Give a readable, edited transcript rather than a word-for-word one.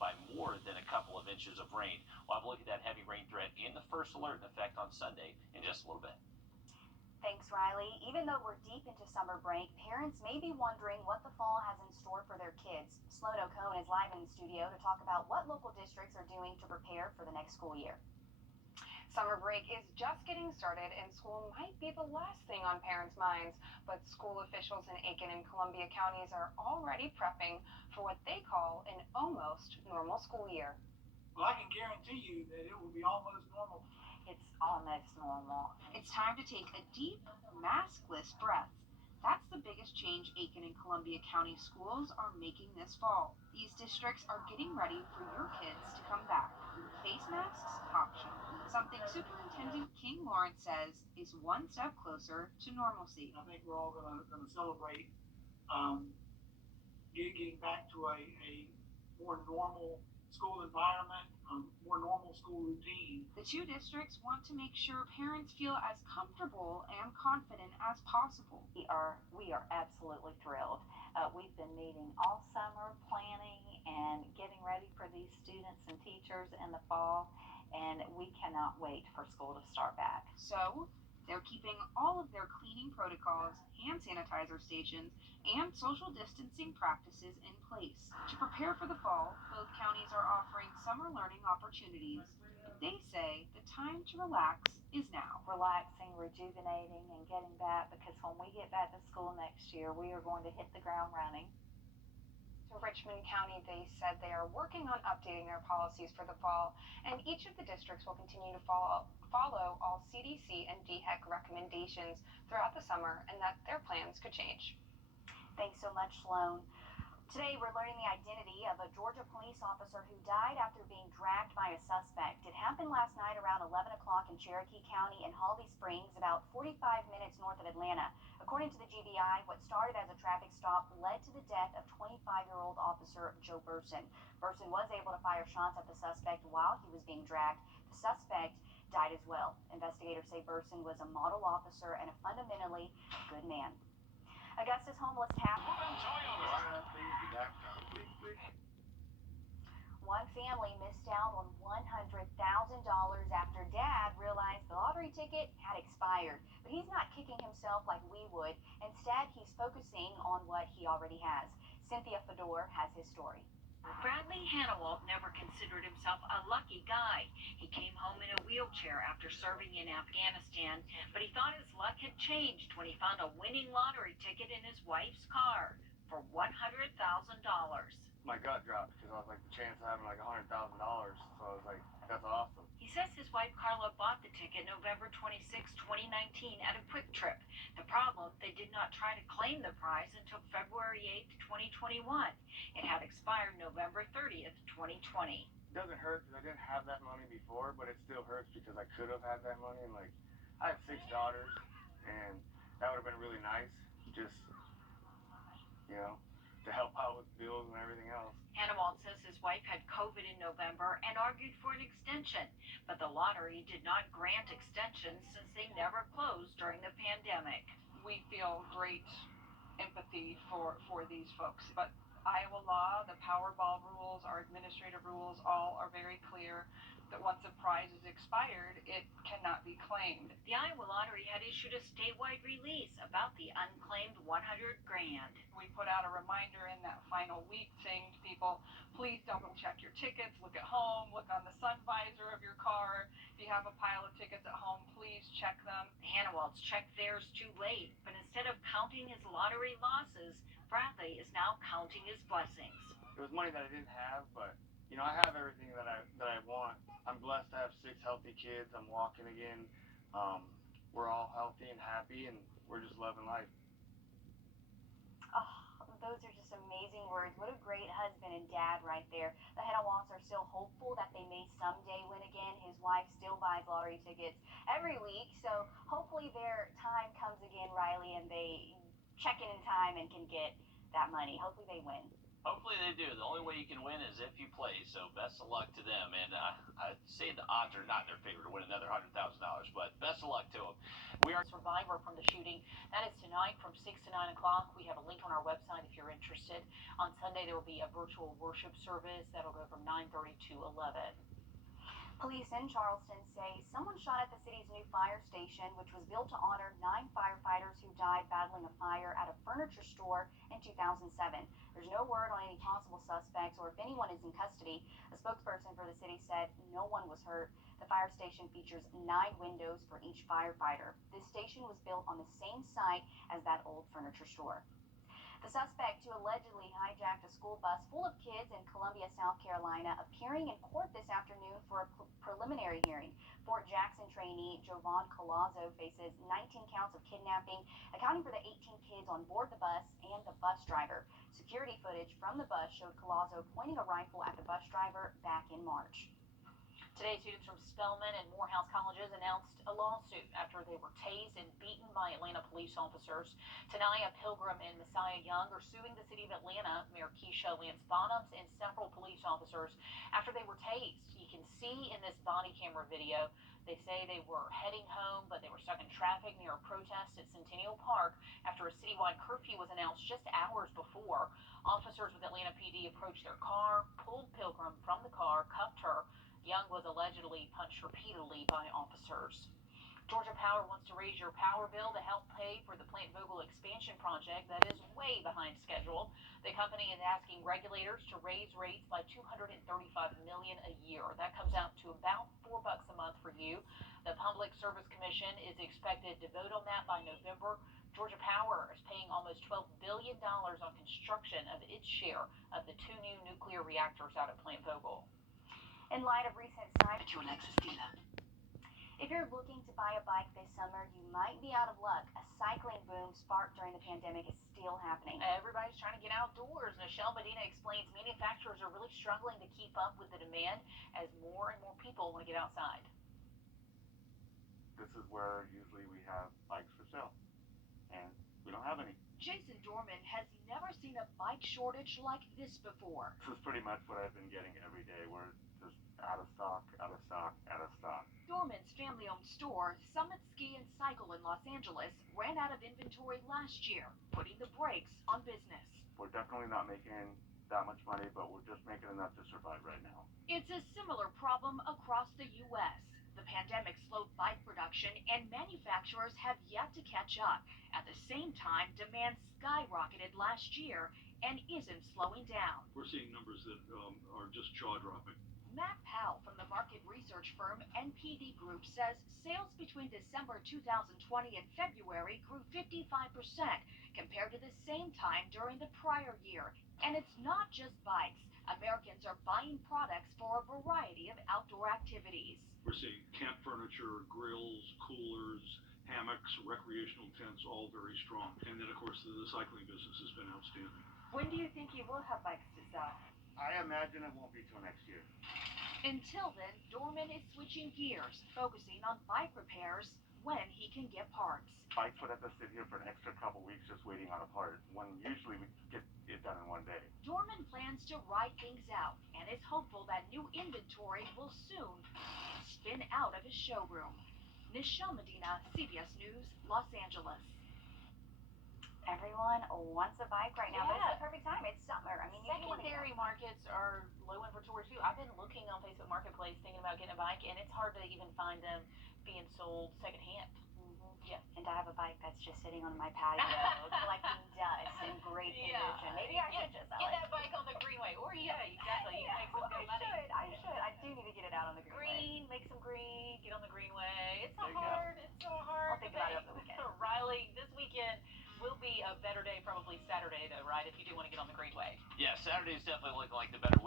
by more than a couple of inches of rain. We'll have a look at that heavy rain threat and the first alert in effect on Sunday in just a little bit. Thanks, Riley. Even though we're deep into summer break, parents may be wondering what the fall has in store for their kids. Sloan O'Cone is live in the studio to talk about what local districts are doing to prepare for the next school year. Summer break is just getting started and school might be the last thing on parents' minds, but school officials in Aiken and Columbia counties are already prepping for what they call an almost normal school year. Well, I can guarantee you that it will be almost normal. It's almost normal. It's time to take a deep, maskless breath. That's the biggest change Aiken and Columbia County schools are making this fall. These districts are getting ready for your kids to come back. Face masks optional, something Superintendent King Lawrence says is one step closer to normalcy. I think we're all going to celebrate getting back to a more normal school environment, more normal school routine. The two districts want to make sure parents feel as comfortable and confident as possible. We are absolutely thrilled. We've been meeting all summer, planning and getting ready for these students and teachers in the fall, and we cannot wait for school to start back. So they're keeping all of their cleaning protocols, hand sanitizer stations, and social distancing practices in place. To prepare for the fall, both counties are offering summer learning opportunities. They say the time to relax is now. Relaxing, rejuvenating, and getting back, because when we get back to school next year, we are going to hit the ground running. To Richmond County, they said they are working on updating their policies for the fall, and each of the districts will continue to follow all CDC and DHEC recommendations throughout the summer, and that their plans could change. Thanks so much, Sloan. Today, we're learning the identity of a Georgia police officer who died after being dragged by a suspect. It happened last night around 11 o'clock in Cherokee County and Holly Springs, about 45 minutes north of Atlanta. According to the GBI, what started as a traffic stop led to the death of 25-year-old officer Joe Burson. Burson was able to fire shots at the suspect while he was being dragged. The suspect died as well. Investigators say Burson was a model officer and a fundamentally good man. Augusta's homeless tap. One family missed out on $100,000 after dad realized the lottery ticket had expired. But he's not kicking himself like we would. Instead, he's focusing on what he already has. Cynthia Fedor has his story. Bradley Hannawalt never considered himself a lucky guy. He came home in a wheelchair after serving in Afghanistan, but he thought his luck had changed when he found a winning lottery ticket in his wife's car for $100,000. My gut dropped because I was like, the chance of having like $100,000, so I was like, that's awesome. He says his wife Carla bought the ticket November 26, 2019 at a Quick Trip. The problem, they did not try to claim the prize until February 8, 2021. It had expired November 30th, 2020. It doesn't hurt because I didn't have that money before, but it still hurts because I could have had that money. And like, I have 6 daughters, and that would have been really nice, just, you know, to help out with bills and everything else. Hannawalt says his wife had COVID in November and argued for an extension, but the lottery did not grant extensions since they never closed during the pandemic. We feel great empathy for these folks, but Iowa law, the Powerball rules, our administrative rules, all are very clear that once a prize is expired, it cannot be claimed. The Iowa Lottery had issued a statewide release about the unclaimed $100,000. We put out a reminder in that final week saying to people, please double check your tickets, look at home, look on the sun visor of your car. If you have a pile of tickets at home, please check them. Hannawalt's checked theirs too late, but instead of counting his lottery losses, Bradley is now counting his blessings. It was money that I didn't have, but you know, I have everything that I want. I'm blessed to have 6 healthy kids. I'm walking again. We're all healthy and happy, and we're just loving life. Oh, those are just amazing words. What a great husband and dad right there. The Hannawalts are still hopeful that they may someday win again. His wife still buys lottery tickets every week, so hopefully their time comes again, Riley, and they check in time and can get that money. Hopefully they win. Hopefully they do. The only way you can win is if you play. So best of luck to them. And I'd say the odds are not in their favor to win another $100,000, but best of luck to them. We are Survivor from the shooting. That is tonight from 6 to 9 o'clock. We have a link on our website if you're interested. On Sunday, there will be a virtual worship service that'll go from 9:30 to 11. Police in Charleston say someone shot at the city's new fire station, which was built to honor 9 firefighters who died battling a fire at a furniture store in 2007. There's no word on any possible suspects or if anyone is in custody. A spokesperson for the city said no one was hurt. The fire station features 9 windows for each firefighter. This station was built on the same site as that old furniture store. The suspect who allegedly hijacked a school bus full of kids in Columbia, South Carolina, appearing in court this afternoon for a preliminary hearing. Fort Jackson trainee Jovan Colazo faces 19 counts of kidnapping, accounting for the 18 kids on board the bus and the bus driver. Security footage from the bus showed Colazo pointing a rifle at the bus driver back in March. Today, students from Spelman and Morehouse colleges announced a lawsuit after they were tased and beaten by Atlanta police officers. Tanaya Pilgrim and Messiah Young are suing the city of Atlanta, Mayor Keisha Lance Bottoms, and several police officers after they were tased. You can see in this body camera video, they say they were heading home, but they were stuck in traffic near a protest at Centennial Park after a citywide curfew was announced just hours before. Officers with Atlanta PD approached their car, pulled Pilgrim from the car, cuffed her. Young was allegedly punched repeatedly by officers. Georgia Power wants to raise your power bill to help pay for the Plant Vogtle expansion project that is way behind schedule. The company is asking regulators to raise rates by $235 million a year. That comes out to about $4 a month for you. The Public Service Commission is expected to vote on that by November. Georgia Power is paying almost $12 billion on construction of its share of the 2 new nuclear reactors out at Plant Vogtle. In light of recent cyber, At your Lexus dealer. if you're looking to buy a bike this summer, you might be out of luck. A cycling boom sparked during the pandemic is still happening. Everybody's trying to get outdoors. Michelle Medina explains manufacturers are really struggling to keep up with the demand as more and more people want to get outside. This is where usually we have bikes for sale, and we don't have any. Jason Dorman has never seen a bike shortage like this before. This is pretty much what I've been getting every day. We're just out of stock, out of stock, out of stock. Dorman's family-owned store, Summit Ski and Cycle in Los Angeles, ran out of inventory last year, putting the brakes on business. We're definitely not making that much money, but we're just making enough to survive right now. It's a similar problem across the U.S. The pandemic slowed bike production, and manufacturers have yet to catch up. At the same time, demand skyrocketed last year and isn't slowing down. We're seeing numbers that are just jaw-dropping. Matt Powell from the market research firm NPD Group says sales between December 2020 and February grew 55% compared to the same time during the prior year. And it's not just bikes. Americans are buying products for a variety of outdoor activities. We're seeing camp furniture, grills, coolers, hammocks, recreational tents, all very strong. And then, of course, the cycling business has been outstanding. When do you think you will have bikes to sell? I imagine it won't be till next year. Until then, Dorman is switching gears, focusing on bike repairs when he can get parts. Bikes would have to sit here for an extra couple weeks just waiting on a part, when usually we get it done in one day. Dorman plans to ride things out and is hopeful that new inventory will soon spin out of his showroom. Michelle Medina, CBS News, Los Angeles. Everyone wants a bike right now, but it's the perfect time. It's summer. I mean, Secondary markets are low inventory too. I've been looking on Facebook Marketplace thinking about getting a bike, and it's hard to even find them being sold secondhand. Yeah. And I have a bike that's just sitting on my patio, collecting dust in great condition. Maybe I should just sell Get it. that bike on the greenway, or exactly. You make some good money. I should. I do need to get it out on the greenway. Make some green, get on the greenway. It's so There you go. hard. It's so hard. I'll think about it over the weekend. Riley, this weekend will be a better day, probably Saturday though, right? If you do want to get on the greenway. Yeah, Saturday is definitely looking like the better week.